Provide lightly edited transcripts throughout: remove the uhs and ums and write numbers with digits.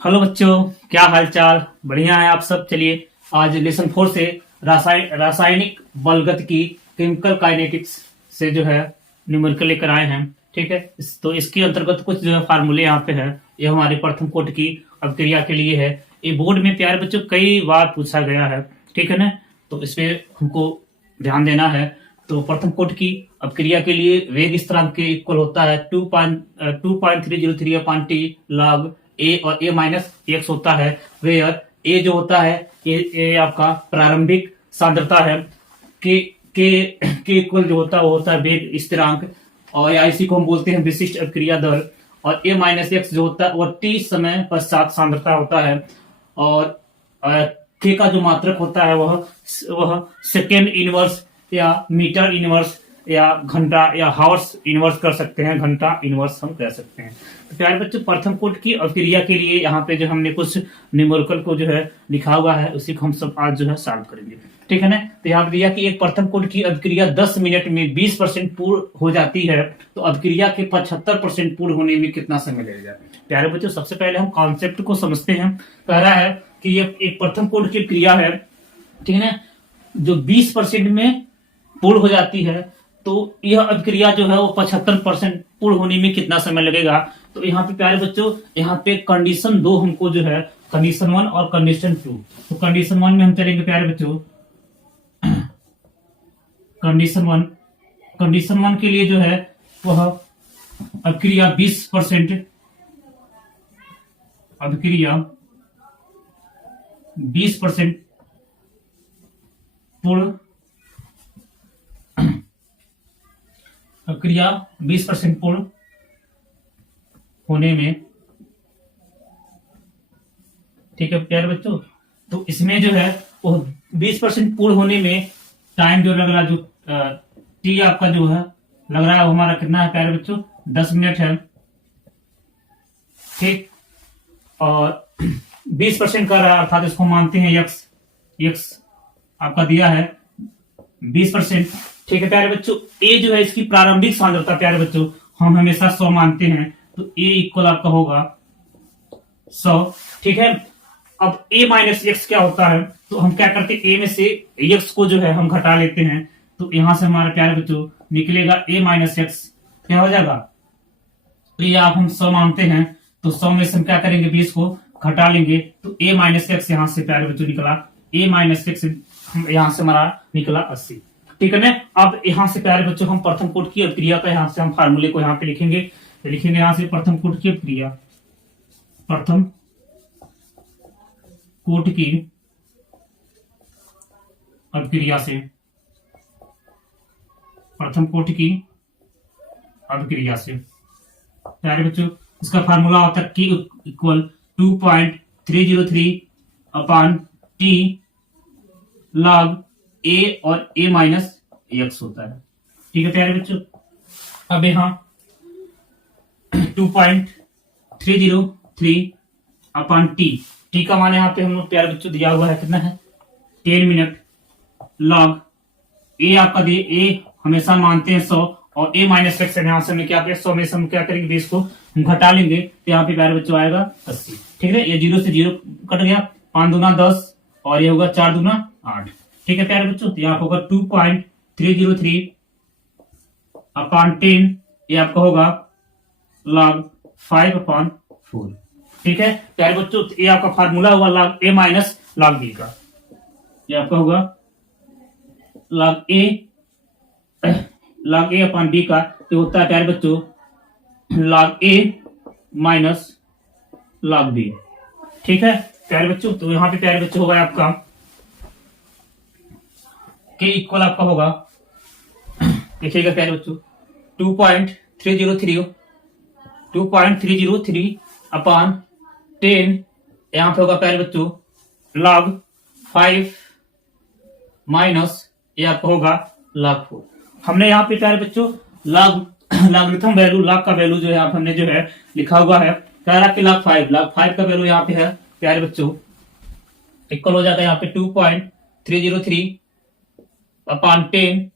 Hello बच्चों, क्या हाल चाल। बढ़िया है आप सब। चलिए आज लेसन 4 से रासायनिक बलगतिकी केमिकल काइनेटिक्स से जो है न्यूमेरिकल लेकर आए हैं। ठीक है, तो इसके अंतर्गत कुछ जो है फार्मूले यहाँ पे है। ये हमारे प्रथम कोटि की अभिक्रिया के लिए है। ये बोर्ड में प्यारे बच्चों कई बार पूछा गया है। ठीक है ना, तो इस पे हमको ध्यान देना है। तो प्रथम कोटि की अभिक्रिया के लिए वेग स्थिरांक के इक्वल होता है 2.303 अपॉन टी लॉग ए और ए माइनस एक्स होता है। वेयर ए जो होता है ए आपका प्रारंभिक सांद्रता है। के इक्वल जो होता है वो होता है वेग स्थिरांक, और या इसी को हम बोलते हैं विशिष्ट अभिक्रिया दर। और ए माइनस एक्स जो होता है वो टी समय पश्चात सांद्रता होता है। और के का जो मात्रक होता है वह सेकेंड इनवर्स या मीटर इनवर्स या घंटा या हावर्स इनवर्स कर सकते हैं, घंटा इनवर्स हम कह सकते हैं। तो प्यारे बच्चों, प्रथम कोटि की अभिक्रिया के लिए यहाँ पे जो हमने कुछ न्यूमेरिकल को जो है लिखा हुआ है उसी को हम सब आज जो है सॉल्व करेंगे। ठीक है ना, तो यहाँ पे दिया कि एक प्रथम कोटि की अभिक्रिया 10 मिनट में 20% पूर्ण हो जाती है, तो अभिक्रिया के 75% पूर्ण होने में कितना समय लगेगा। प्यारे बच्चों, सबसे पहले हम कॉन्सेप्ट को समझते हैं। पहला है कि ये एक प्रथम कोटि की क्रिया है, ठीक है ना, जो 20% में पूर्ण हो जाती है, तो यह अभिक्रिया जो है वो 75% पूर्ण होने में कितना समय लगेगा। तो यहाँ पे प्यारे बच्चों, यहाँ पे कंडीशन 2 हमको जो है, कंडीशन 1 और कंडीशन 2। तो कंडीशन 1 में हम चलेंगे प्यारे बच्चों। कंडीशन 1 के लिए जो है वह अभिक्रिया 20% पूर्ण अभिक्रिया 20% पूर्ण होने में, ठीक है प्यारे बच्चों। तो इसमें जो है वो 20% पूर्ण होने में टाइम जो लग रहा है, जो टी आपका जो है लग रहा है वो हमारा कितना है प्यारे बच्चों, 10 मिनट है। ठीक, और 20% कर रहा है अर्थात इसको मानते हैं यक्स आपका दिया है 20%। ठीक है प्यारे बच्चों, ए जो है इसकी प्रारंभिक सांद्रता प्यारे बच्चों हम हमेशा 100 मानते हैं, तो ए इक्वल आपका होगा 100। ठीक है, अब ए माइनस एक्स क्या होता है, तो हम क्या करते हैं, ए में से एक्स को जो है हम घटा लेते हैं। तो यहां से हमारे प्यारे बच्चों निकलेगा ए माइनस एक्स क्या हो जाएगा, तो ये आप हम 100 मानते हैं, तो 100 में से हम क्या करेंगे, 20 को घटा लेंगे, तो ए माइनस एक्स यहां से प्यारे बच्चों निकला, ए माइनस एक्स यहां से हमारा निकला 80। ठीक है ना, अब यहां से प्यारे बच्चों हम प्रथम कोटि की अभिक्रिया का यहां से हम फार्मूले को यहां पे लिखेंगे। तो लिखेंगे यहां से प्रथम कोटि की अभिक्रिया, प्रथम कोटि की अभिक्रिया से, प्रथम कोटि की अभिक्रिया से प्यारे बच्चों इसका फार्मूला होता है K equal 2.303 upon T log A और ए माइनस एक्स होता है। ठीक है प्यारे बच्चों, अब यहां 2.303 अपॉन टी का मान यहाँ पे हम लोग प्यारे बच्चों दिया हुआ है कितना है, 10 मिनट लॉग ए आपका दिए, ए हमेशा मानते हैं 100, और ए माइनस एक्स यहाँ से हमने क्या किया, 100 में से हम क्या करेंगे, 20 को हम घटा लेंगे, तो यहाँ पे प्यारे बच्चों आएगा 80। ठीक है, ये 0 से 0 कट गया, 5 दूना 10 और ये होगा 4 दूना 8। ठीक है प्यारे बच्चों, तो यहाँ होगा 2.303 अपॉन 10, ये आपका होगा लॉग 5 अपॉन 4। ठीक है प्यारे बच्चों, ये आपका फार्मूला होगा लॉग ए माइनस लॉग बी का, ये आपका होगा लॉग ए अपॉन बी का, तो होता है प्यारे बच्चों लॉग ए माइनस लॉग बी। ठीक है प्यारे बच्चों, तो यहां पे प्यारे बच्चों होगा आपका के इक्वल आपका होगा, देखिएगा प्यारे बच्चों 2.303 अपॉन 10, यहां पे होगा प्यारे बच्चों लॉग 5 माइनस ये आपका होगा लॉग 4। हमने यहाँ पे प्यारे बच्चों लॉगरिथम वैल्यू, लॉग का वैल्यू जो है आप हमने जो है लिखा हुआ है, कह रहा कि लॉग 5 का वैल्यू यहाँ पे है प्यारे बच्चों इक्वल हो जाता है यहाँ पे 2.303 अपॉन 10,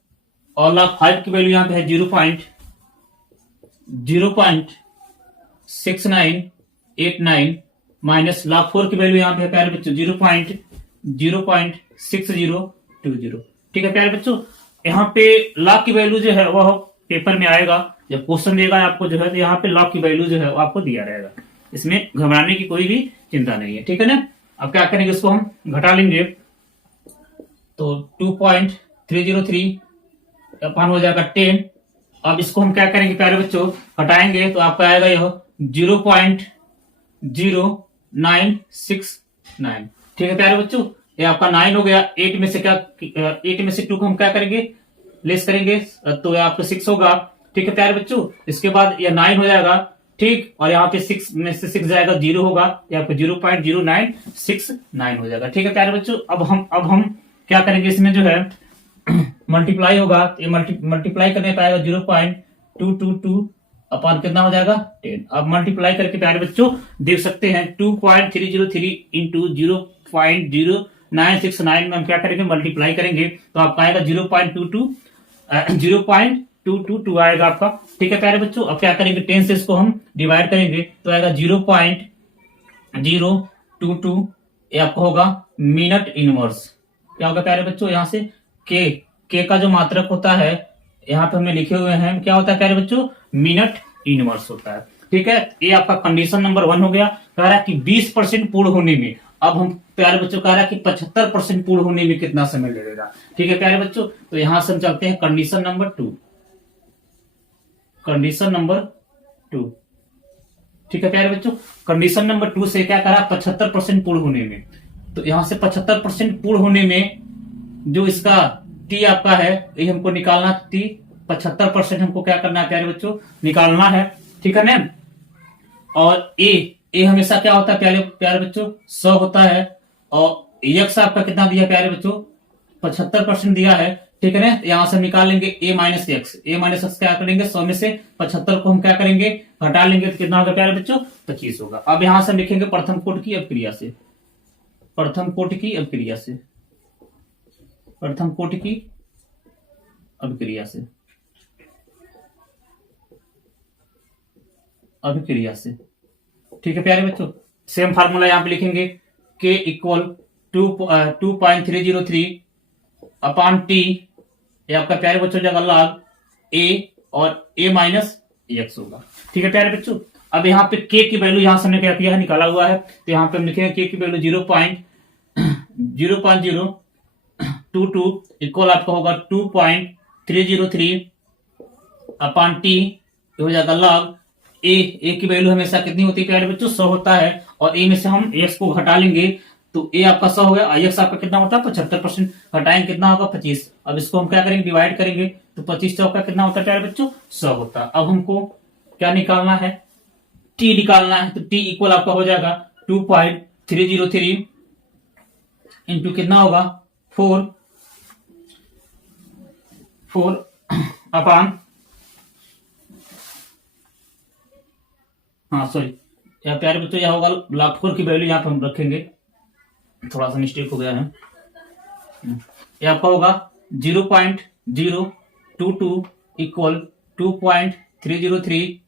और लॉग 5 की वैल्यू यहाँ पे है 0.6989 माइनस log 4 की वैल्यू यहाँ पे है प्यारे बच्चों 0.6020। ठीक है प्यारे बच्चों, यहाँ पे log की वैल्यू जो है वह पेपर में आएगा, जब क्वेश्चन देगा आपको जो है तो यहाँ पे log की वैल्यू जो है वो आपको दिया रहेगा, इसमें घबराने की कोई भी चिंता नहीं है। ठीक है ना। अब क्या करेंगे, इसको हम घटा लेंगे तो 2.303 अपन हो जाएगा 10। अब इसको हम क्या करेंगे प्यारे बच्चों, घटाएंगे तो आपका आएगा यह 0.0969। ठीक है प्यारे बच्चों, ये आपका 9 हो गया। 8 में से 2 को हम क्या करेंगे, लेस करेंगे तो ये आपका 6 होगा। ठीक है प्यारे बच्चों, इसके बाद ये 9 हो जाएगा। ठीक, और यहाँ पे 6 में से 6 जाएगा 0 होगा, यहाँ पे 0.0969 हो जाएगा। ठीक है प्यारे बच्चों, अब हम क्या करेंगे, इसमें जो है मल्टीप्लाई होगा, ये मल्टीप्लाई करने पाएगा 0.222 अपन कितना हो जाएगा 10। अब मल्टीप्लाई करके प्यारे बच्चों देख सकते हैं 2.303 इंटू 0.0969 में हम क्या करेंगे, मल्टीप्लाई करेंगे तो आपका आएगा 0.222 आएगा आपका। ठीक है प्यारे बच्चों, अब क्या करेंगे 10 से इसको हम डिवाइड करेंगे तो आएगा 0.022, ये आपको होगा मिनट इनवर्स। क्या होगा प्यारे बच्चों, यहाँ से के का जो मात्रक होता है यहाँ पे हमें लिखे हुए हैं, क्या होता है प्यारे बच्चों, मिनट इनवर्स होता है। ठीक है, ये आपका कंडीशन नंबर 1 हो गया। कह रहा है कि 20% पूर्ण होने में, अब हम प्यारे बच्चों कह रहा है कि 75% पूर्ण होने में कितना समय लगेगा। ठीक है प्यारे बच्चों, तो यहां से हम चलते हैं कंडीशन नंबर 2। कंडीशन नंबर 2, ठीक है प्यारे बच्चों, कंडीशन नंबर 2 से क्या करा, 75% पूर्ण होने में, तो यहां से 75% पूर्ण होने में जो इसका टी आपका है ये हमको निकालना, टी 75% हमको क्या करना है प्यारे बच्चों, निकालना है। ठीक है ना। और ए हमेशा क्या होता है प्यारे बच्चों, 100 होता है, और यक्स आपका कितना दिया प्यारे बच्चों, 75% दिया है। ठीक है ना, यहां से हम निकाल लेंगे ए माइनस एक्स क्या करेंगे, 100 में से 75 को हम क्या करेंगे, घटा लेंगे तो कितना होगा प्यारे बच्चों, 25 होगा। अब यहां से हम लिखेंगे प्रथम कोटि की अभिक्रिया से, प्रथम कोटि की अभिक्रिया से, प्रथम कोटि की अभिक्रिया से, अभिक्रिया से। ठीक है प्यारे बच्चों, सेम फार्मूला यहां पे लिखेंगे, के इक्वल 2.303 अपॉन टी, ये आपका प्यारे बच्चों जगह लॉग ए और ए माइनस एक्स होगा। ठीक है प्यारे बच्चों, अब यहाँ पे के की वैल्यू यहां से हमने क्या किया है, निकाला हुआ है, तो यहाँ पे हम लिखेंगे के की वैल्यू 0.022 इक्वल आपका होगा 2.303 अपॉन टी, हो जाएगा लॉग ए की वैल्यू हमेशा कितनी होती है प्यारे बच्चों, 100 होता है, और ए में से हम एक्स को घटा लेंगे तो ए आपका 100 हो गया, एक्स आपका कितना होता है 75%, घटाएंगे कितना होगा 25। अब इसको हम क्या करेंगे, डिवाइड करेंगे तो 25 चौका कितना होता है प्यारे बच्चों, 100 होता है। अब हमको क्या निकालना है, टी निकालना है, तो टी इक्वल आपका हो जाएगा 2.303 इंटू कितना होगा 4 अपॉन, हाँ सॉरी, यहाँ प्यारे बच्चों यह होगा log 4 की वैल्यू यहाँ पे हम रखेंगे, थोड़ा सा मिस्टेक हो गया है, ये आपका होगा 0.022 इक्वल 2.303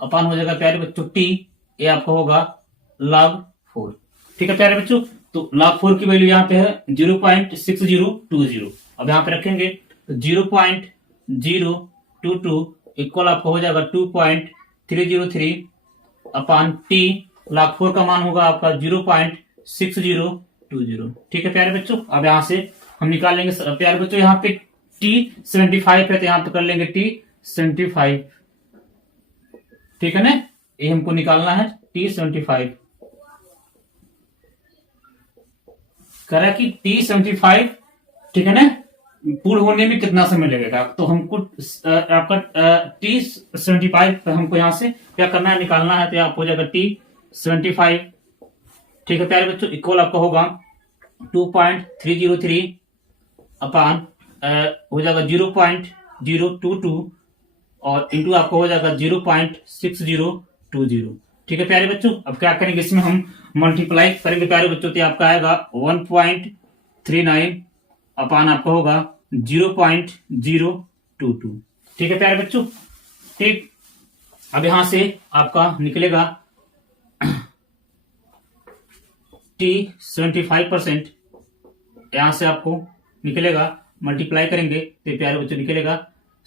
अपॉन हो जाएगा प्यारे बच्चों टी, ये आपका होगा log 4। ठीक है प्यारे बच्चों, तो log 4 की वैल्यू यहाँ पे है 0.6020। अब यहाँ पे रखेंगे तो 0.022 इक्वल आपका हो जाएगा 2.303 अपॉन टी, log 4 का मान होगा आपका 0.6020। ठीक है प्यारे बच्चों, अब यहां से हम निकाल लेंगे प्यारे बच्चों, यहाँ पे टी 75 है तो यहां पे कर लेंगे टी 75। ठीक है ना, ये हमको निकालना है टी 75, करा कि टी 75। ठीक है ना, पूर्ण होने में कितना समय लगेगा, तो हमको आपका टी 75 पे हमको यहां से क्या करना है, निकालना है, तो आप हो जाएगा टी 75। ठीक है प्यारे बच्चों, इक्वल आपका होगा 2.303 अपॉन हो जाएगा 0.022 और इंटू आपको हो जाएगा 0.6020। ठीक है प्यारे बच्चों, अब क्या करेंगे, इसमें हम मल्टीप्लाई करेंगे प्यारे बच्चों, तो आपका आएगा 1.39 अपॉन आपका होगा 0.022। ठीक है प्यारे बच्चों। ठीक, अब यहां से आपका निकलेगा टी 75% यहां से आपको निकलेगा, मल्टीप्लाई करेंगे तो प्यारे बच्चों निकलेगा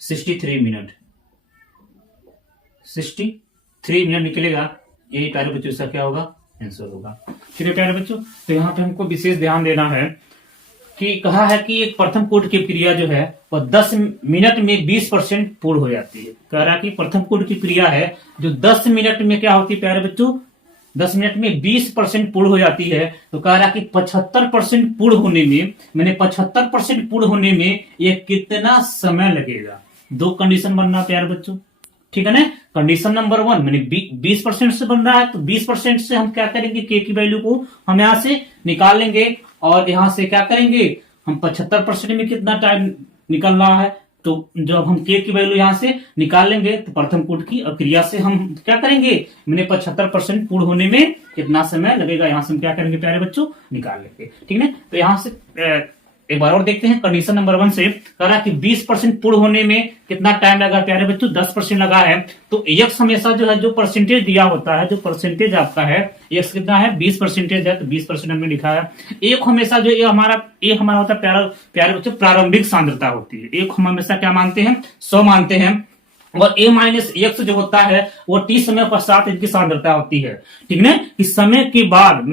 63 मिनट, 63 मिनट निकलेगा। यही प्यारे बच्चों इसका क्या होगा, आंसर होगा। ठीक है प्यारे बच्चों, तो यहाँ पे हमको विशेष ध्यान देना है कि कहा है कि एक प्रथम कोट की क्रिया जो है वह 10 मिनट में 20% पूर्ण हो जाती है। कह रहा है कि प्रथम कोट की क्रिया है जो 10 मिनट में क्या होती है प्यारे बच्चों, 10 मिनट में 20% पूर्ण हो जाती है। तो कह रहा है कि 75% पूर्ण होने में, मैंने 75% पूर्ण होने में ये कितना समय लगेगा। दो कंडीशन बनना प्यारे बच्चों, ठीक है ना। कंडीशन नंबर 1 मैंने 20% से बन रहा है, तो 20% से हम क्या करेंगे, के की वैल्यू को हम यहां से निकाल लेंगे और यहां से क्या करेंगे हम 75% में कितना टाइम निकल रहा है, तो जब हम के की वैल्यू यहां से निकाल लेंगे तो प्रथम कोट की क्रिया से हम क्या करेंगे, मैंने 75% पूर्ण होने में कितना समय लगेगा, यहां से हम क्या करेंगे प्यारे बच्चों, निकाल लेंगे। ठीक है, तो यहां से एक बार और देखते हैं। कंडीशन नंबर 1 से कह रहा है कि 20% पूर्ण होने में कितना टाइम लगा प्यारे बच्चों, 10% लगा है। तो x हमेशा जो है, जो परसेंटेज दिया होता है, जो परसेंटेज आपका है x कितना है, 20% है, तो 20% हमने लिखा है। एक हमेशा जो ये हमारा होता है प्यारे बच्चों प्रारंभिक सांद्रता होती है। एक हम हमेशा क्या मानते हैं, 100 मानते हैं, और a माइनस एक्स जो होता है वो t समय पश्चात इनकी सांद्रता होती है। ठीक है, कि समय के बाद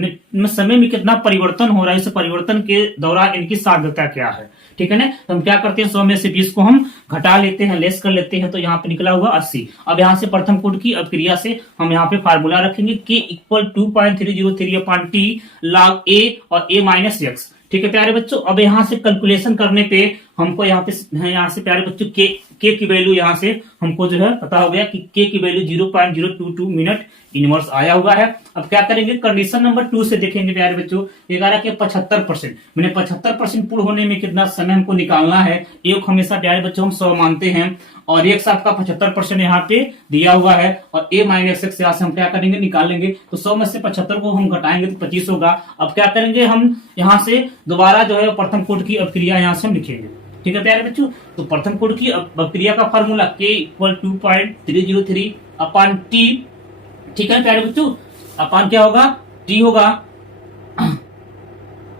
समय में कितना परिवर्तन हो रहा है, इस परिवर्तन के दौरान इनकी सांद्रता क्या है। ठीक है ना, तो हम क्या करते हैं, 100 में से 20 को हम घटा लेते हैं, लेस कर लेते हैं, तो यहाँ पे निकला हुआ 80। अब यहाँ से प्रथम कोट की अभिक्रिया से हम यहाँ पे फार्मूला रखेंगे k equal 2.303 upon T log a और a माइनस एक्स। ठीक है प्यारे बच्चों, अब यहाँ से कैलकुलेशन करने पे हमको यहाँ से प्यारे बच्चों के की वैल्यू यहाँ से हमको जो है पता हो गया कि के की वैल्यू 0.022 मिनट इनवर्स आया हुआ है। अब क्या करेंगे, कंडीशन नंबर 2 से देखेंगे प्यारे बच्चों। ये कह रहा है कि 75%, मैंने 75% पूर्ण होने में कितना समय हमको निकालना है। एक हमेशा प्यारे बच्चों हम 100 मानते हैं और एक साथ का 75% यहाँ पे दिया हुआ है, और a माइनस एक्स यहाँ से हम क्या करेंगे, निकाल लेंगे। तो 100 में से 75 को हम घटाएंगे तो 25 होगा। अब क्या करेंगे, हम यहाँ से दोबारा जो है प्रथम कोट की अभिक्रिया यहाँ से हम लिखेंगे। ठीक है प्यारे बच्चों, तो प्रथम कोट की अभिक्रिया का formula k equal 2.303 upon T. ठीक है प्यारे बच्चों, अपॉन क्या होगा, टी होगा,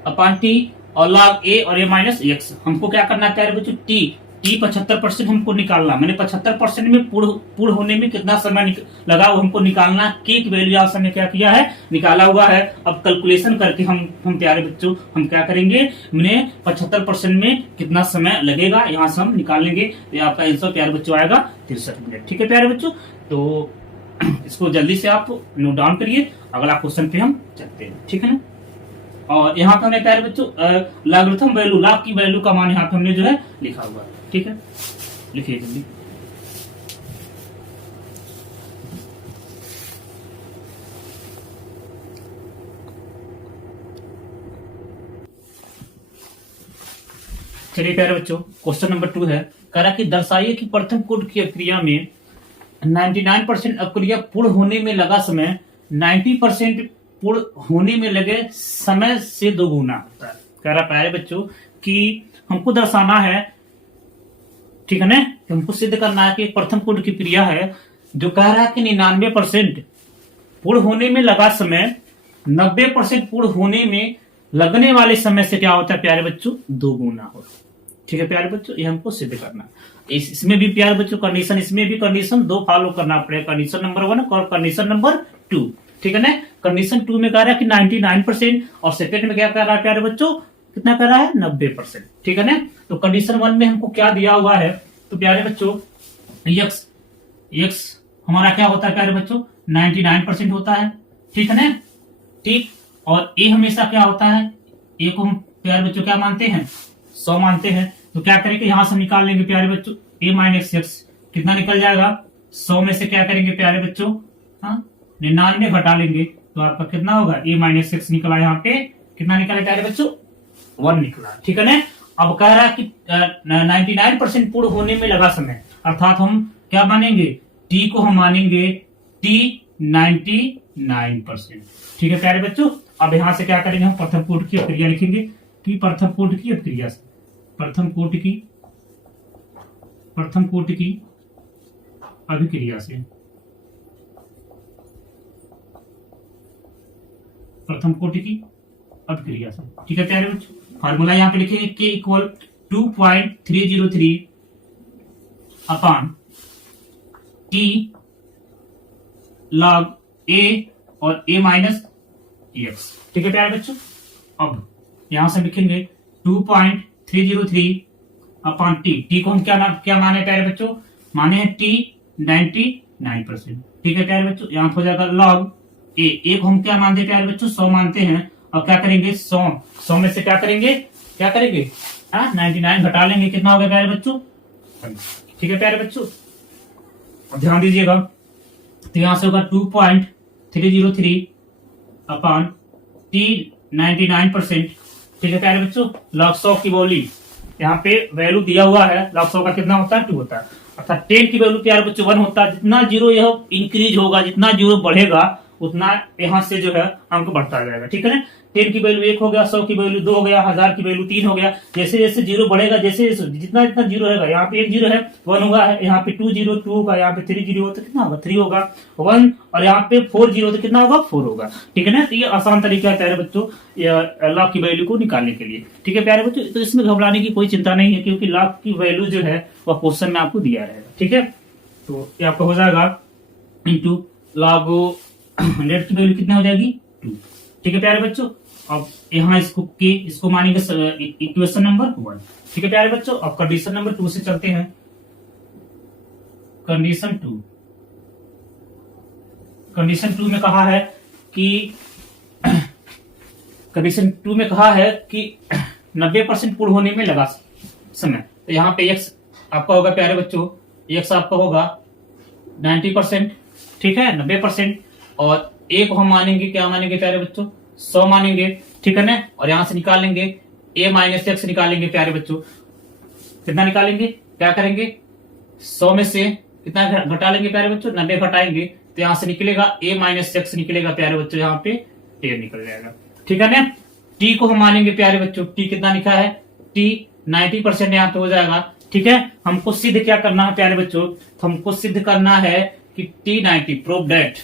अपॉन टी और log a और a माइनस एक्स। हमको क्या करना है प्यारे बच्चों, टी 75% हमको निकालना, मैंने 75% में पूर्ण होने में कितना समय लगा वो हमको निकालना। के की वैल्यू यहाँ हमने क्या किया है, निकाला हुआ है। अब कैलकुलेशन करके हम प्यारे बच्चों हम क्या करेंगे, मैंने 75% में कितना समय लगेगा यहाँ से हम निकाल लेंगे। तो आपका आंसर प्यारे बच्चों आएगा 63 मिनट। ठीक है प्यारे बच्चों, तो इसको जल्दी से आप नोट डाउन करिए, अगला क्वेश्चन पे हम चलते हैं। ठीक है ना, और यहाँ पे हमने प्यारे बच्चों लॉगरिथम वैल्यू, लॉग की वैल्यू का मान यहाँ पे हमने जो है लिखा हुआ है। ठीक है, लिखिए जल्दी। चलिए प्यारे बच्चों, क्वेश्चन नंबर 2 है, कह रहा कि दर्शाइए कि प्रथम कोट की अभिक्रिया में 99% अभिक्रिया पूर्ण होने में लगा समय 90% पूर्ण होने में लगे समय से दोगुना होता है। कह रहा प्यारे बच्चों कि हमको दर्शाना है, ठीक है ना, हमको सिद्ध करना है कि प्रथम कोट की क्रिया है जो कह रहा है कि 99% पूर्ण होने में लगा समय 90% पूर्ण होने में लगने वाले समय से क्या होता है प्यारे बच्चों, दोगुना होता है। ठीक है प्यारे बच्चों, ये हमको सिद्ध करना है। इसमें भी प्यारे बच्चों कंडीशन, इसमें भी कंडीशन 2 फॉलो करना पड़ेगा, कंडीशन नंबर 1 और कंडीशन नंबर 2। ठीक है ना, कंडीशन 2 में कह रहा है कि 99% और सेकंड में क्या कह रहा है प्यारे बच्चों, कितना कर रहा है, 90%। ठीक है ना, तो कंडीशन 1 में हमको क्या दिया हुआ है, तो प्यारे बच्चों x हमारा क्या होता है प्यारे बच्चों, 99% होता है। ठीक है ना, ठीक, और a हमेशा क्या होता है, a को हम प्यारे बच्चों क्या मानते हैं, 100 मानते हैं। तो क्या करेंगे, यहां से निकाल लेंगे प्यारे बच्चों, a माइनस एक्स कितना निकल जाएगा, 100 में से क्या करेंगे प्यारे बच्चों, 99 घटा लेंगे तो आपका कितना होगा, a माइनस एक्स निकला, यहाँ पे कितना निकला प्यारे बच्चों, 1 निकला। ठीक है ना, अब कह रहा है कि 99% पूर्ण होने में लगा समय, अर्थात हम क्या मानेंगे, t को हम मानेंगे t 99%। ठीक है प्यारे बच्चों, अब यहां से क्या करेंगे, हम प्रथम कोट की अभिक्रिया लिखेंगे कि प्रथम कोट की अभिक्रिया से, प्रथम कोट की अभिक्रिया से, प्रथम कोट की अभिक्रिया से। ठीक है प्यारे बच्चों, फार्मूला यहाँ पे लिखेंगे के equal 2.303 upon T log A और ए माइनस एक्स। ठीक है प्यारे बच्चों, अब यहां से लिखेंगे 2.303 अपॉन टी को हम क्या माने प्यारे बच्चों, माने टी 99%। ठीक है प्यारे बच्चों, यहां हो जाएगा लॉग ए को हम क्या मानते हैं प्यारे बच्चों, 100 मानते हैं। और क्या करेंगे, 100 में से क्या करेंगे 99 घटा लेंगे, कितना हो गया प्यारे बच्चों। ठीक है प्यारे बच्चों, ध्यान दीजिएगा, तो यहां से होगा 2.303 अपॉन टी 99%। ठीक है प्यारे बच्चों, लॉग 100 की वैल्यू यहाँ पे वैल्यू दिया हुआ है, लॉग 100 का कितना होता है 2 होता है, अर्थात 10 की वैल्यू प्यारे बच्चों 1 होता है। जितना जीरो यह इंक्रीज होगा, जितना जीरो बढ़ेगा उतना यहाँ से जो है अंक बढ़ता जाएगा। ठीक है ना, 10 की वैल्यू 1 हो गया, 100 की वैल्यू 2 हो गया, 1000 की वैल्यू 3 हो गया। जैसे जैसे जीरो बढ़ेगा, जैसे जितना जितना जीरो रहेगा, यहाँ पे 1 जीरो है 1 हुआ है, यहाँ पे 2 जीरो 2 होगा, यहाँ पे 3 जीरो हो तो कितना होगा 3 होगा 1, और यहाँ पे 4 जीरो तो कितना होगा 4 होगा। ठीक है ना, तो ये आसान तरीका है प्यारे बच्चों लॉग की वैल्यू को निकालने के लिए। ठीक है प्यारे बच्चों, तो इसमें घबराने की कोई चिंता नहीं है, क्योंकि लॉग की वैल्यू जो है वह क्वेश्चन में आपको दिया रहेगा। ठीक है, तो ये आपका हो जाएगा इंटू लॉग 100 की वैल्यू कितना हो जाएगी 2। ठीक है प्यारे बच्चों, अब यहाँ इसको मानेंगे इक्वेशन नंबर 1। ठीक है प्यारे बच्चों, अब कंडीशन नंबर 2 से चलते हैं। कंडीशन 2 में कहा है कि कंडीशन 2 में कहा है कि 90% पूर्ण होने में लगा समय। तो यहाँ पे x आपका होगा प्यारे बच्चों, x आपका होगा 90%। ठीक है, 90%, और a को हम मानेंगे क्या मानेंगे प्यारे बच्चों 100 मानेंगे। ठीक है ना, और यहां से निकालेंगे a माइनस एक्स निकालेंगे प्यारे बच्चों, कितना निकालेंगे, क्या करेंगे 100 में से कितना घटा लेंगे प्यारे बच्चों 90 घटाएंगे, तो यहां से निकलेगा a माइनस एक्स निकलेगा प्यारे बच्चों, यहाँ पे 10 निकल जाएगा। ठीक है ना, t को हम मानेंगे प्यारे बच्चों, t कितना लिखा है t 90% यहाँ पे हो जाएगा। ठीक है, हमको सिद्ध क्या करना है प्यारे बच्चों, तो हमको सिद्ध करना है कि t 90 प्रूव दैट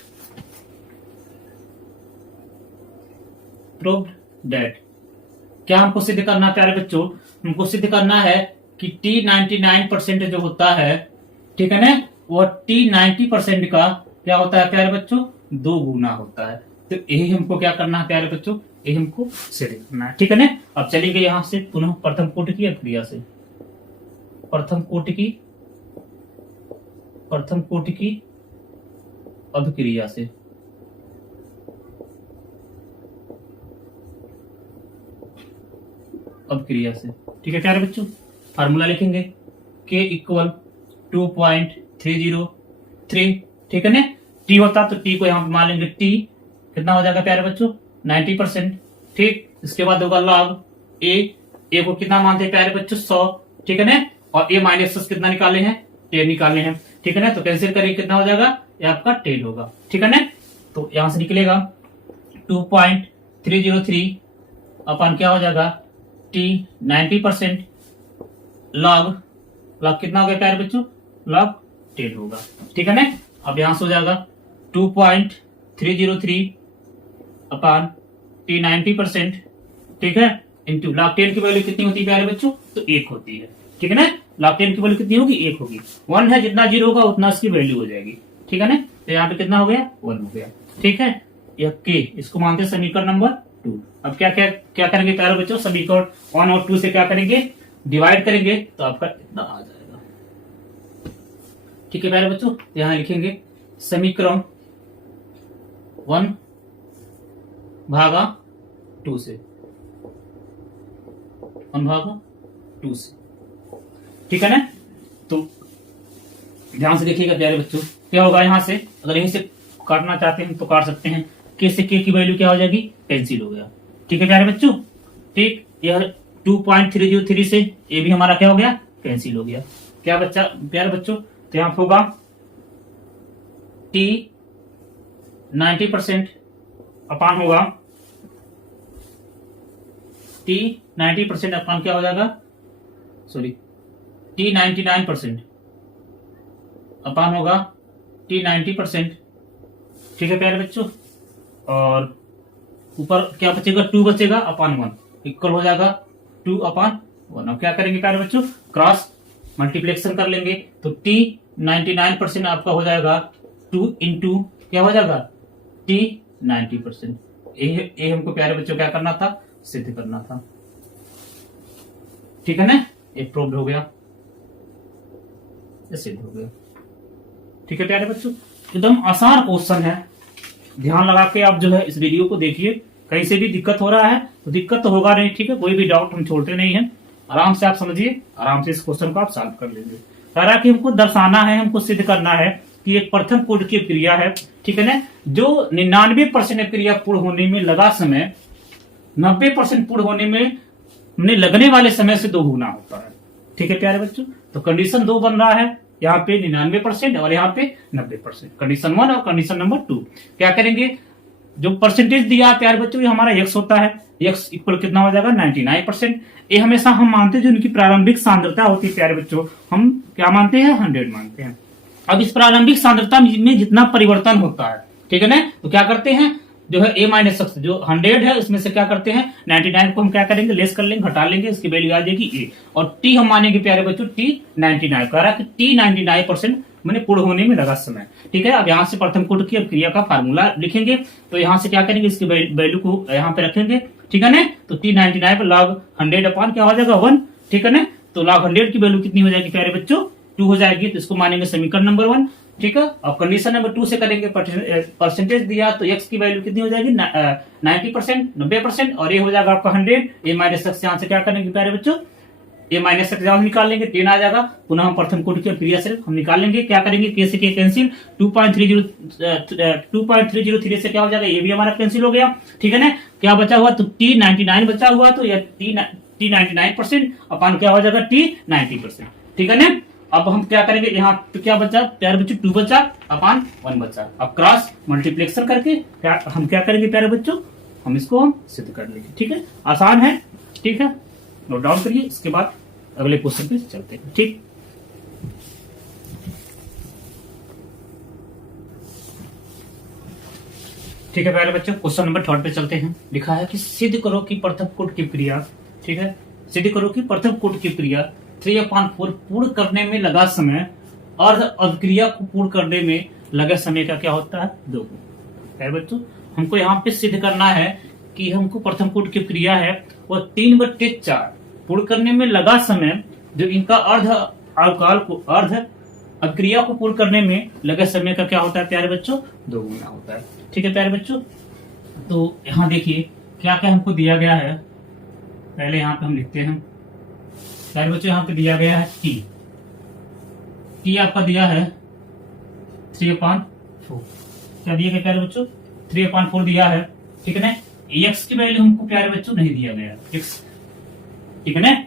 क्या हमको सिद्ध करना है प्यारे बच्चों, हमको सिद्ध करना है कि t 99% जो होता है, ठीक है ना, वो t 90% का क्या होता है प्यारे बच्चों 2 गुना होता है। तो यही हमको क्या करना है प्यारे बच्चों, यही हमको सिद्ध करना है। ठीक है ना, अब चलेंगे यहां से पुनः प्रथम कोटि की अभिक्रिया से, प्रथम कोटि की अभिक्रिया से। अभिक्रिया से, ठीक है प्यारे बच्चों, फार्मूला लिखेंगे k इक्वल 2.303। ठीक है ना, t होता तो t को यहाँ पे मान लेंगे, t कितना हो जाएगा प्यारे बच्चों 90%। ठीक, इसके बाद होगा log a को कितना मानते हैं प्यारे बच्चों 100। ठीक है ना, और a माइनस कितना निकाले हैं 10 निकाले हैं। ठीक है ना, तो कैंसिल करेंगे कितना हो जाएगा, ये आपका 10 होगा। ठीक है ना, तो यहां से निकलेगा 2.303 अपन क्या हो जाएगा t 90% log कितना हो गया प्यारे बच्चों log 10 होगा। ठीक है ना, अब यहां से हो जाएगा 2.303 अपन t 90%। ठीक है, इंटू log 10 की वैल्यू कितनी होती है प्यारे बच्चों, तो 1 होती है। ठीक है ना, log 10 की वैल्यू कितनी होगी 1 होगी, 1 है, जितना जीरो होगा उतना इसकी वैल्यू हो जाएगी। ठीक है ना, तो यहाँ पे कितना हो गया 1 हो गया। ठीक है, यह k इसको मानते हैं समीकरण नंबर 2। अब क्या क्या क्या करेंगे प्यारे बच्चों, समीकरण 1 और 2 से क्या करेंगे डिवाइड करेंगे, तो आपका इतना आ जाएगा। ठीक है प्यारे बच्चों, यहाँ लिखेंगे समीकरण 1 भागा 2 से, 1 भागा 2 से। ठीक है ना, तो ध्यान से देखिएगा प्यारे बच्चों, क्या होगा यहाँ से, अगर यहीं से काटना चाहते हैं तो काट सकते हैं, k से k की वैल्यू क्या हो जाएगी कैंसिल हो गया। ठीक है प्यारे बच्चों, ठीक, यह 2.303 से ये भी हमारा क्या हो गया कैंसिल हो गया। क्या बच्चा प्यारे बच्चों, तो यहाँ होगा t 90% अपान होगा t 90% अपान क्या हो जाएगा, सॉरी t 99% अपान होगा t 90%। ठीक है प्यारे बच्चों, और ऊपर क्या बचेगा, 2 बचेगा अपान 1 इक्वल हो जाएगा 2 अपान 1। अब क्या करेंगे प्यारे बच्चों, क्रॉस मल्टीप्लेक्शन कर लेंगे तो t 99% आपका हो जाएगा 2 इंटू क्या हो जाएगा t 90%। ये हमको प्यारे बच्चों क्या करना था, सिद्ध करना था। ठीक है ना, एक प्रूव हो गया, ये सिद्ध हो गया। ठीक है प्यारे बच्चों, एकदम आसान क्वेश्चन है, ध्यान लगा के आप जो है इस वीडियो को देखिए। कहीं से भी दिक्कत हो रहा है तो दिक्कत तो होगा नहीं, ठीक है, कोई भी डाउट हम छोड़ते नहीं है, आराम से आप समझिए, आराम से इस क्वेश्चन को आप सॉल्व कर लेंगे। कह रहा कि हमको दर्शाना है, हमको सिद्ध करना है कि एक प्रथम कोटि की क्रिया है, ठीक है ना, जो 99% क्रिया पूर्ण होने में लगा समय 90% पूर्ण होने में लगने वाले समय से 2 गुना होता है। ठीक है प्यारे बच्चों, तो कंडीशन 2 बन रहा है, यहाँ पे 99% और यहाँ पे 90%, कंडीशन 1 और कंडीशन नंबर 2। क्या करेंगे, जो परसेंटेज दिया प्यारे बच्चों ये हमारा x होता है, x इक्वल कितना हो जाएगा 99%। ये हमेशा हम मानते हैं जो इनकी प्रारंभिक सांद्रता होती है प्यारे बच्चों, हम क्या मानते हैं 100 मानते हैं। अब इस प्रारंभिक सांद्रता में जितना परिवर्तन होता है, ठीक है ना, तो क्या करते हैं जो है a माइनस एक्स, जो 100 है उसमें से क्या करते हैं 99 को हम क्या करेंगे लेस कर लेंगे, घटा लेंगे, इसकी वैल्यू आ जाएगी a, और t हम मानेंगे प्यारे बच्चों t 99, कह रहा है कि t 99% मैंने पूर्ण होने में लगा समय। ठीक है, अब यहाँ से प्रथम कोटि की क्रिया का फार्मूला लिखेंगे, तो यहाँ से क्या करेंगे इसकी वैल्यू को यहाँ पे रखेंगे, ठीक है ना, तो t 99 लॉग 100 अपान क्या हो जाएगा 1, ठीक है ना, तो लॉग 100 की वैल्यू कितनी हो जाएगी प्यारे बच्चों 2 हो जाएगी, तो इसको मानेंगे समीकरण नंबर 1। ठीक है, अब कंडीशन नंबर 2 से करेंगे, परसेंटेज दिया तो x की वैल्यू कितनी हो जाएगी 90%, 90%, और ये हो जाएगा आपका 100, a माइनस एक्स यहाँ से क्या करेंगे प्यारे बच्चों a माइनस एक्स यहाँ निकाल लेंगे, 10 आ जाएगा, पुनः हम प्रथम कोटि की क्रिया से हम निकाल लेंगे, क्या करेंगे k से k कैंसिल, 2.303 से क्या हो जाएगा, ये भी हमारा कैंसिल हो गया। ठीक है ना, क्या बचा हुआ तो t 99 बचा हुआ, तो यह t 99% अपान क्या हो जाएगा t 90%। ठीक है ना, अब हम क्या करेंगे, यहाँ तो क्या बचा प्यारे बच्चों 2 बचा अपान 1 बचा। अब क्रॉस मल्टीप्लेक्शन करके हम क्या करेंगे प्यारे बच्चों, हम इसको हम सिद्ध कर लेंगे। ठीक है, आसान है, ठीक है, नोट डाउन करिए, इसके बाद अगले क्वेश्चन पे चलते हैं। ठीक, ठीक है प्यारे बच्चों, क्वेश्चन नंबर 3 पे चलते हैं। लिखा है कि सिद्ध करो कि प्रथम कोटि की क्रिया, ठीक है, सिद्ध करो कि प्रथम कोटि की क्रिया 3/4 पूर्ण करने में लगा समय अर्ध अभिक्रिया को पूर्ण करने में लगे समय का क्या होता है 2 गुना। है बच्चों, हमको यहाँ पे सिद्ध करना है कि हमको प्रथम कोटि की क्रिया है वो 3/4 पूर्ण करने में लगा समय, जो इनका अर्ध अवकाल को अर्ध अभिक्रिया को पूर्ण करने में लगे समय का क्या होता है प्यारे बच्चों 2 गुना होता है। ठीक है प्यारे बच्चों, तो यहाँ देखिए क्या क्या हमको दिया गया है, पहले यहाँ पे हम लिखते हैं प्यारे बच्चों, यहाँ पे दिया गया है t आपका दिया है 3/4, क्या दिया गया प्यारे बच्चों 3/4 दिया है। ठीक है ना, x की वैल्यू हमको प्यारे बच्चों नहीं दिया गया x, ठीक है ना,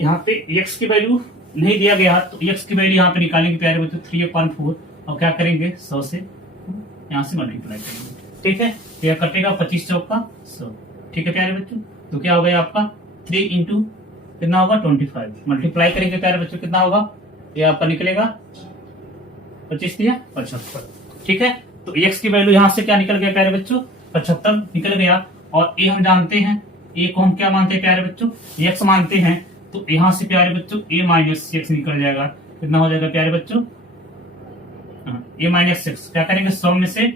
यहाँ पे x की वैल्यू नहीं दिया गया, तो x की वैल्यू यहाँ पे निकालेंगे प्यारे बच्चों 3/4, और क्या करेंगे 100 से यहाँ से मल्टीप्लाई करेंगे। ठीक है, तो यह कटेगा 25 चौका 100। ठीक है प्यारे बच्चों, तो क्या हो गया आपका 3 इंटू कितना होगा 25, मल्टीप्लाई करेंगे प्यारे बच्चों कितना होगा, ये आपका निकलेगा 25 दिया 75। ठीक है, तो x की वैल्यू यहाँ से क्या निकल गया प्यारे बच्चों 75 निकल गया, और a हम जानते हैं, a को हम क्या मानते हैं प्यारे बच्चों x मानते हैं, तो यहाँ से प्यारे बच्चों a माइनस x निकल जाएगा, कितना हो जाएगा प्यारे बच्चों a माइनस x, क्या करेंगे 100 में से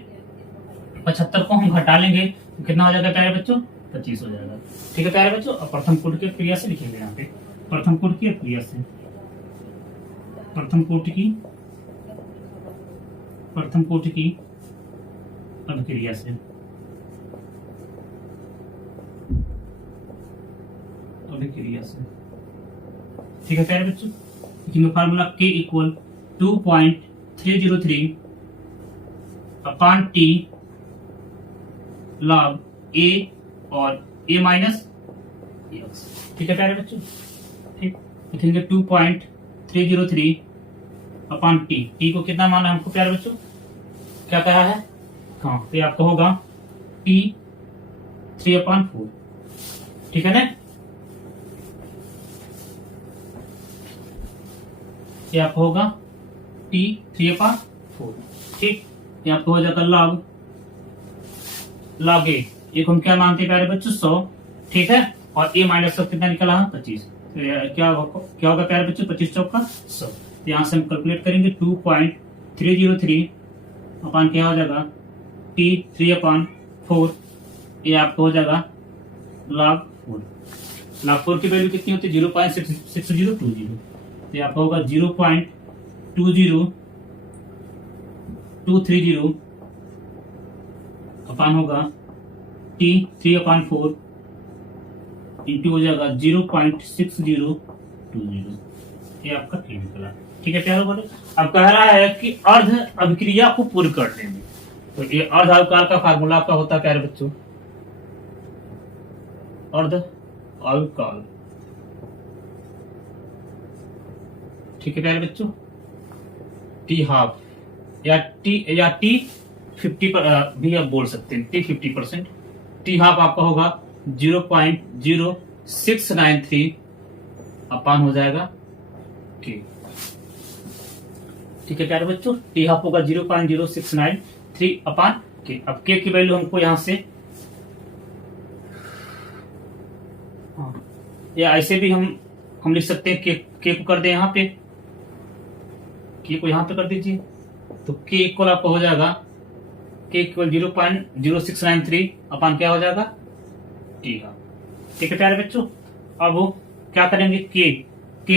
75 को हम घटा लेंगे, तो कितना हो जाएगा प्यारे बच्चों 25 हो जाएगा। ठीक है प्यारे बच्चों, अब प्रथम कोटि की क्रिया से लिखेंगे, यहाँ पे प्रथम कोटि की क्रिया से, प्रथम कोटि की अभिक्रिया से, अभिक्रिया से। ठीक है प्यारे बच्चों, लिखेंगे formula k equal 2.303 upon t log a और a माइनस x। ठीक है प्यारे बच्चों, ठीक, लिखेंगे 2.303 अपान t को कितना माना हमको प्यारे बच्चों, क्या कहा है, हाँ, तो आपका होगा t 3/4। ठीक है ना, ये आपको होगा t 3/4। ठीक, ये आपको हो जाएगा लॉग a, एक हम क्या मानते हैं प्यारे बच्चों 100, ठीक है, और ए माइनस 100 कितना निकला है 25। तो क्या होगा प्यारे बच्चों 25 चौका 100। तो यहाँ से हम कैलकुलेट करेंगे 2.303 अपान क्या हो जाएगा टी 3/4, ये आपको हो जाएगा log 4। log 4 की वैल्यू कितनी होती है 0.6020। तो आपका होगा 0.20230 अपान होगा टी 3/4 इंटू हो जाएगा 0.6020। ये आपका टी निकला। ठीक है प्यारे बोले। अब कह रहा है कि अर्ध अभिक्रिया को पूर्ण करने में, तो ये अर्ध अवकाल का फार्मूला आपका होता है प्यारे बच्चों, अर्ध अवकाल। ठीक है प्यारे बच्चों, टी हाफ या टी 50 भी आप बोल सकते हैं, टी 50%। टी हाफ आपका होगा 0.0693 अपान हो जाएगा के। ठीक है प्यारे बच्चों, टी हाफ होगा 0.0693 अपान के। अब के की वैल्यू हमको यहां से या ऐसे भी हम लिख सकते हैं के को कर दे यहाँ पे, के को यहाँ पे कर दीजिए, तो के इक्वल आपको हो जाएगा के इक्वल 0.0693 अपान क्या हो जाएगा टी हाफ। ठीक है प्यारे बच्चों, अब वो क्या करेंगे के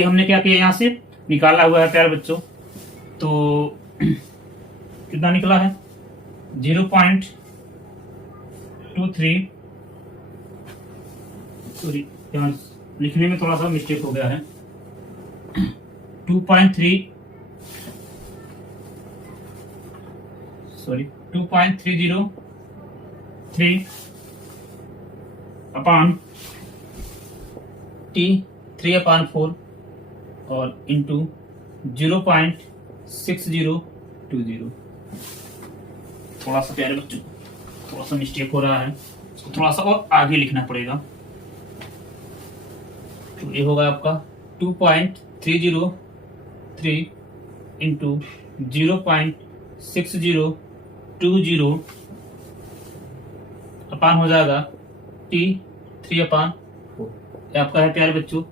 हमने क्या किया यहाँ से निकाला हुआ है प्यारे बच्चों, तो कितना निकला है 0.23, सॉरी यहाँ लिखने में थोड़ा सा मिस्टेक हो गया है, 2.303 अपान टी 3/4 और इंटू 0.6020। थोड़ा सा प्यारे बच्चों थोड़ा सा मिस्टेक हो रहा है, इसको थोड़ा सा और आगे लिखना पड़ेगा। तो ये होगा आपका 2.303 इंटू 0.6020 अपान हो जाएगा टी 3/4। आपका है प्यारे बच्चों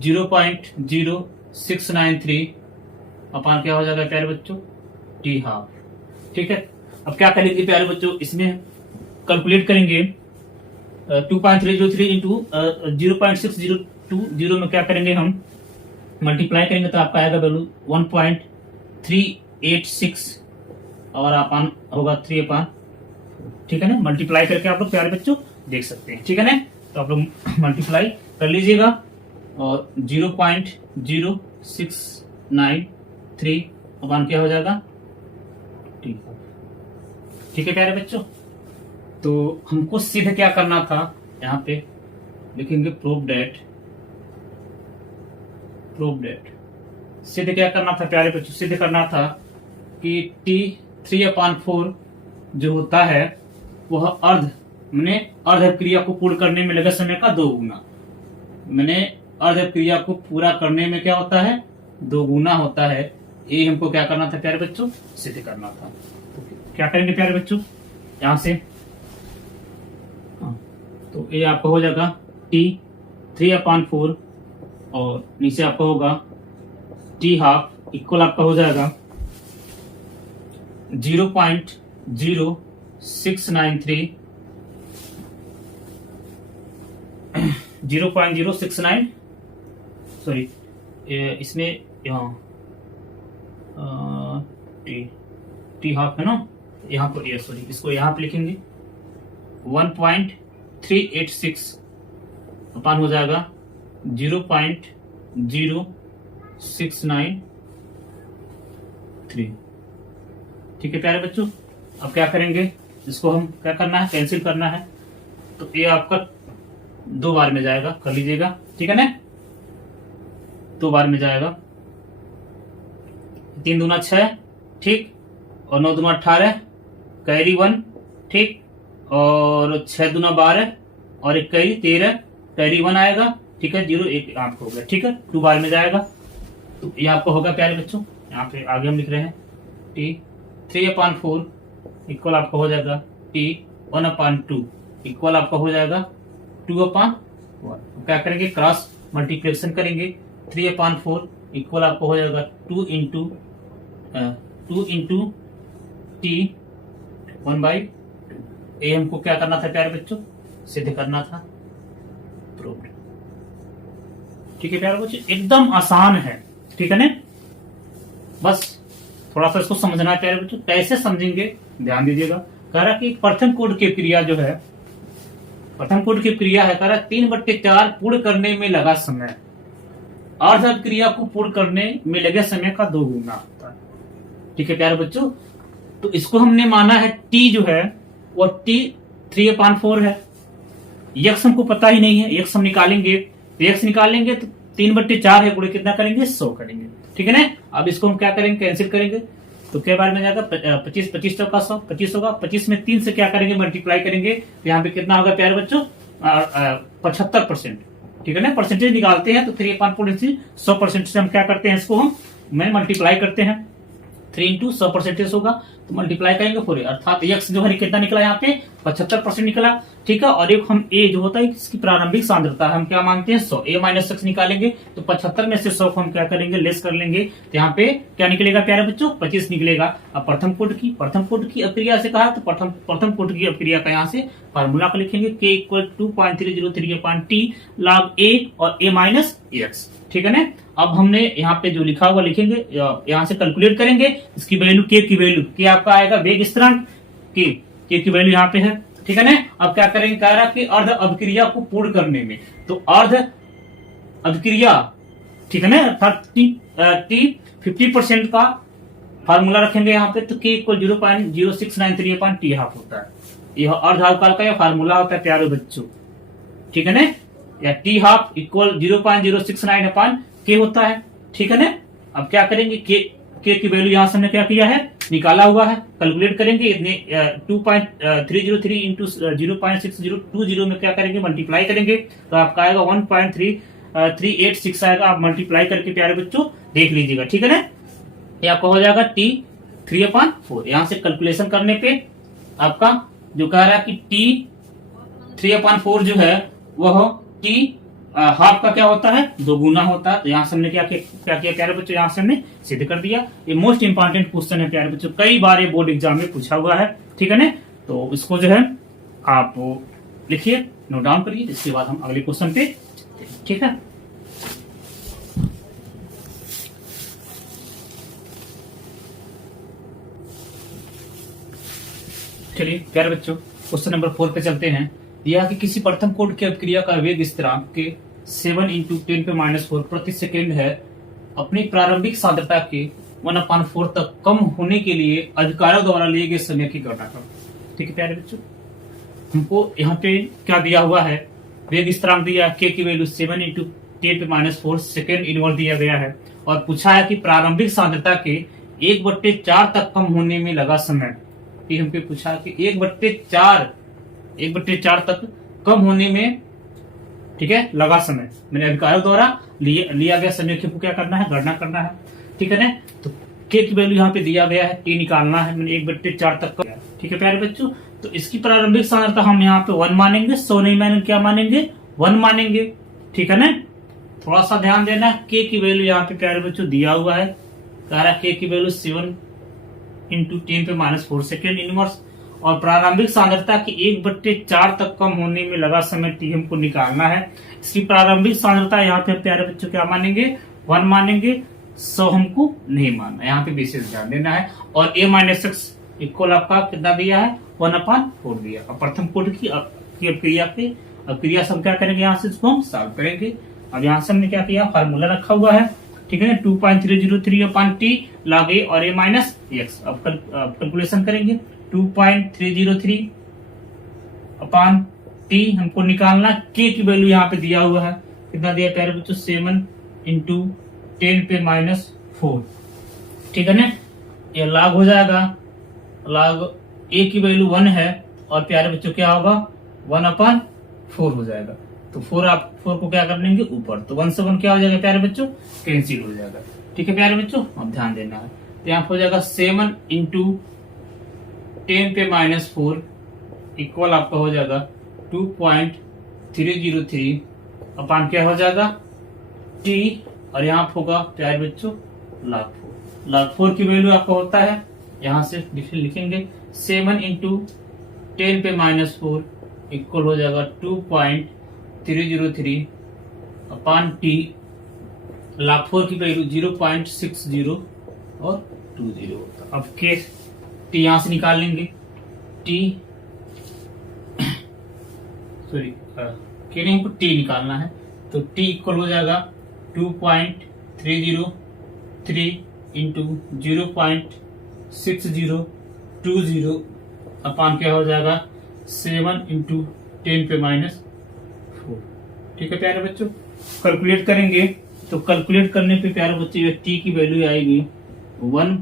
0.0693 अपान क्या हो जाएगा प्यारे बच्चों टी हाफ। ठीक है, अब क्या करेंगे प्यारे बच्चों, इसमें कैलकुलेट करेंगे 2.303 इंटू 0.602 में क्या करेंगे हम मल्टीप्लाई करेंगे, तो आपका आएगा वैल्यू 1.386 और अपान होगा 3/4। ठीक है ना, मल्टीप्लाई करके आप लोग प्यारे बच्चों देख सकते हैं। ठीक है ना, तो आप लोग मल्टीप्लाई कर लीजिएगा और 0.0693 अपान क्या हो जाएगा ठीक है प्यारे बच्चों। तो हमको सिद्ध क्या करना था, यहाँ पे लिखेंगे प्रूव डेट सिद्ध क्या करना था प्यारे बच्चों, सिद्ध करना था कि टी 3/4 जो होता है वह अर्ध क्रिया को पूर्ण करने में लगे समय का 2 गुना, अर्ध क्रिया को पूरा करने में क्या होता है 2 गुना होता है। ये हमको क्या करना था प्यारे बच्चों, सिद्ध करना था। तो क्या करेंगे प्यारे बच्चों, यहां से तो ये आपको हो जाएगा टी 3/4 और नीचे आपको होगा टी हाफ इक्वल आपका हो जाएगा 0.0693 0.069 सॉरी इसमें यहाँ टी हाफ है ना, यहाँ पर सॉरी इसको यहाँ पे लिखेंगे 1.386 अपान हो जाएगा 0.0693। ठीक है प्यारे बच्चों, अब क्या करेंगे, इसको हम क्या करना है कैंसिल करना है, तो ये आपका 2 बार में जाएगा, कर लीजिएगा। ठीक है ना, 2 बार में जाएगा, 3 दूना 6 ठीक, और 9 दूना 18 कैरी 1 ठीक, और 6 दूना 12 और 1 कैरी 13 कैरी 1 आएगा। ठीक है, 0 1 आपको हो गया। ठीक है, 2 बार में जाएगा, तो ये आपको होगा प्यारे बच्चों। यहाँ पे आगे हम लिख रहे हैं टी 3/4 इक्वल आपको हो जाएगा टी 1/2 इक्वल आपका हो जाएगा 2/1। क्या करेंगे, क्रॉस मल्टीप्लिकेशन करेंगे, 3/4 इक्वल आपका हो जाएगा 2 इंटू टी 1/2। ये हमको क्या करना था प्यारे बच्चों, सिद्ध करना था, प्रूव्ड। ठीक है प्यारे बच्चों, एकदम आसान है, ठीक है ना। बस थोड़ा सा इसको समझना है प्यारे बच्चों। कैसे समझेंगे ध्यान दीजिएगा। कह रहा कि प्रथम कोड की क्रिया जो है, प्रथम कोड की क्रिया है, कह रहा 3/4 पूर्ण करने में लगा समय अर्ध क्रिया को पूर्ण करने में लगे समय का 2 गुना होता है। ठीक है प्यारे बच्चों, तो इसको हमने माना है टी जो है वो टी 3/4 है। यक्स हमको पता ही नहीं है, यक्स हम निकालेंगे तो यक्स निकालेंगे तो 3/4 है, गुणे कितना करेंगे 100 करेंगे। ठीक है ना। अब इसको हम क्या करेंगे, कैंसिल करेंगे तो क्या बार में जाएगा 25, 25 चौका 100, 25 होगा। 25 में 3 से क्या करेंगे, मल्टीप्लाई करेंगे तो यहाँ पे कितना होगा प्यारे बच्चों 75%। ठीक है ना। परसेंटेज निकालते हैं तो 3/4 100% से हम क्या करते हैं, इसको हम मल्टीप्लाई करते हैं। 3 इंटू 100% होगा तो मल्टीप्लाई करेंगे पूरे, अर्थात यक्स जो है कितना निकला यहाँ पे 75% निकला। ठीक है। और एक हम ए जो होता है इसकी प्रारंभिक सांद्रता हम क्या मानते हैं 100, ए माइनस एक्स निकालेंगे तो 75 में से 100 को हम क्या करेंगे, लेस कर लेंगे तो यहाँ पे क्या निकलेगा प्यारे बच्चों 25 निकलेगा। अब प्रथम कोड की अक्रिया से कहा तो प्रथम कोड की अक्रिया का यहाँ से फार्मूला को लिखेंगे, k equal 2.303/t log a और a माइनस एक्स। ठीक है ना। अब हमने यहाँ पे जो लिखा हुआ लिखेंगे, यहाँ से कैलकुलेट करेंगे इसकी वैल्यू, के की वैल्यू, के आपका आएगा वेग स्थिरांक, के की वैल्यू यहाँ पे है। ठीक है ना। अब क्या करेंगे, कह रहा कि अर्ध अभिक्रिया को पूर्ण करने में, तो अर्ध अभिक्रिया, ठीक है ना, अर्थात टी 50% का फार्मूला रखेंगे यहाँ पे, तो के इक्वल 0.0693/t हाफ होता है। यह अर्ध अवकाल का यह फार्मूला होता है प्यारे बच्चों। ठीक है ना। या टी हाफ इक्वल 0.069/k होता है। ठीक है ना। अब क्या करेंगे, के की वैल्यू यहां से हमने क्या किया है, निकाला हुआ है, कैलकुलेट करेंगे इतने 2.303 इंटू 0.6020 में क्या करेंगे, मल्टीप्लाई करेंगे तो आपका आएगा 1.386 आएगा। आप मल्टीप्लाई करके प्यारे बच्चों देख लीजिएगा। ठीक है ना। ये आपका हो जाएगा टी 3/4। यहां से कैलकुलेशन करने पे आपका जो कह रहा है कि टी 3/4 जो है वह टी हाफ का क्या होता है, 2 गुना होता है। तो यहाँ से हमने क्या किया प्यारे बच्चों, यहाँ से हमने सिद्ध कर दिया। ये मोस्ट इंपॉर्टेंट क्वेश्चन है प्यारे बच्चों, कई बार ये बोर्ड एग्जाम में पूछा हुआ है। ठीक है ना। तो इसको जो है आप लिखिए, नोट डाउन करिए, इसके बाद हम अगले क्वेश्चन पे। ठीक है। चलिए प्यारे बच्चों क्वेश्चन नंबर 4 पे चलते हैं। दिया कि किसी प्रथम कोड की अभिक्रिया का वेग स्थिरांक के 7 इंटू 10⁻⁴ प्रति सेकेंड है, अपनी प्रारंभिक सांद्रता के 1/4 तक कम होने के लिए अधिकारियों द्वारा लिए गए समय की गणना करो। ठीक है प्यारे बच्चों, हमको यहाँ पे क्या दिया हुआ है, वेग स्थिरांक दिया है, के की वैल्यू 7 इंटू 10⁻⁴ सेकेंड इनवर्स दिया गया है, और पूछा है कि प्रारंभिक सांद्रता के 1/4 तक कम होने में लगा समय। हमको पूछा है कि 1/4 तक कम होने में, ठीक है, लगा समय, मैंने अधिकारियों द्वारा लिया गया समय को क्या करना है, गणना करना है। ठीक है ना। तो के की वैल्यू यहाँ पे दिया गया है, टी निकालना है, मैंने 1/4 तक का। ठीक है प्यारे बच्चों, तो इसकी प्रारंभिक सांद्रता हम यहाँ पे 1 मानेंगे, 100 नहीं मानेंगे, क्या मानेंगे 1 मानेंगे। ठीक है ना। थोड़ा सा ध्यान देना, के की वैल्यू यहाँ पे प्यारे बच्चों दिया हुआ है, कह रहा के की वैल्यू 7 इंटू 10⁻⁴ सेकेंड इनवर्स, और प्रारंभिक सांद्रता की 1/4 तक कम होने में लगा समय टी हमको निकालना है। इसकी प्रारंभिक सांद्रता यहाँ पे प्यारे बच्चों क्या मानेंगे, 1 मानेंगे, 100 हमको नहीं मानना, यहाँ पे विशेष ध्यान देना है। और a माइनस एक्स इक्वल आपका कितना दिया है, 1/4 दिया। अब प्रथम कोड की अक्रिया से हम क्या करेंगे, यहाँ से इसको हम सॉल्व करेंगे। अब यहाँ से हमने क्या किया, फार्मूला रखा हुआ है। ठीक है, 2.303/t log a और a माइनस एक्स। अब कैलकुलेशन करेंगे, 2.303/t हमको निकालना, के की वैल्यू यहाँ पे दिया हुआ है, कितना दिया प्यारे बच्चों, 7 इंटू 10⁻⁴। ठीक है ना। ये log हो जाएगा, log a की वैल्यू 1 है, और प्यारे बच्चों क्या होगा 1/4 हो जाएगा। तो 4 को क्या कर लेंगे ऊपर, तो 1 से 1 क्या हो जाएगा प्यारे बच्चों, कैंसिल हो जाएगा। ठीक है प्यारे बच्चों, अब ध्यान देना है, तो यहाँ हो जाएगा 7 इंटू 10⁻⁴ इक्वल आपका हो जाएगा 2.303 अपान क्या हो जाएगा टी, और यहाँ होगा प्यारे बच्चों log 4 की वैल्यू आपका होता है, यहां से लिखेंगे 7 इंटू 10 पे -4 इक्वल हो जाएगा 2.303 अपान टी, log 4 की वैल्यू 0.60 और 20 होता है। अब के टी यहां से निकाल लेंगे, टी सॉरी के नहीं, हमको टी निकालना है, तो टी इक्वल हो जाएगा 2.303 इंटू 0.6020 अपान क्या हो जाएगा 7 इंटू 10 पे -4। ठीक है प्यारे बच्चों, कैलकुलेट करेंगे तो कैलकुलेट करने पे प्यारे बच्चों टी की वैल्यू आएगी 1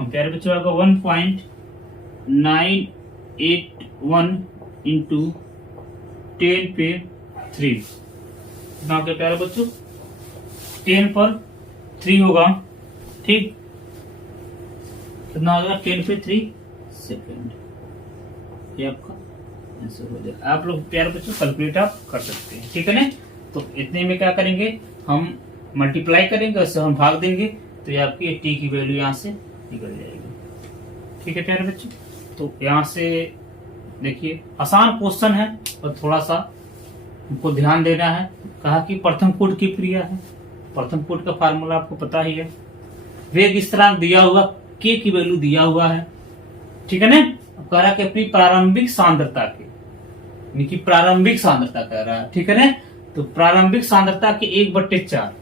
प्यारे बच्चों आएगा 1.981 इंटू 10 पे 3 कितना क्या प्यारे बच्चों 10 पर 3 होगा, ठीक कितना होगा 10 पे 3 सेकेंड, ये आपका आंसर हो जाएगा। आप लोग प्यारे बच्चों कैलकुलेट आप कर सकते हैं, ठीक है ना। तो इतने में क्या करेंगे हम मल्टीप्लाई करेंगे, उससे हम भाग देंगे, तो ये आपकी टी की वैल्यू यहाँ से निकल जाएगी। ठीक है प्यारे बच्चों, तो यहाँ से देखिए आसान क्वेश्चन है और थोड़ा सा हमको ध्यान देना है। कहा कि प्रथम कोटि की क्रिया है, प्रथम कोटि का फार्मूला आपको पता ही है, वेग स्थिरांक दिया हुआ, के की वैल्यू दिया हुआ है, ठीक है ना। अब कह रहा है कि अपनी प्रारंभिक सांद्रता के, यानी कि प्रारंभिक सांद्रता कह रहा है, ठीक है ना। तो प्रारंभिक सांद्रता के 1/4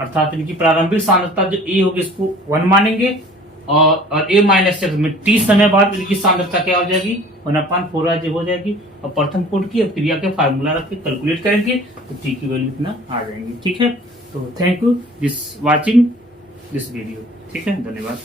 अर्थात इनकी प्रारंभिक सांद्रता जो ए होगी इसको 1 मानेंगे, और ए -6 में टी समय बाद इनकी सांद्रता क्या हो जाएगी 1/4 हो जाएगी। और प्रथम कोटि की क्रिया के फार्मूला रख के कैलकुलेट करेंगे तो टी की वैल्यू इतना आ जाएंगे। ठीक है, तो thank you this watching this video. ठीक है, धन्यवाद।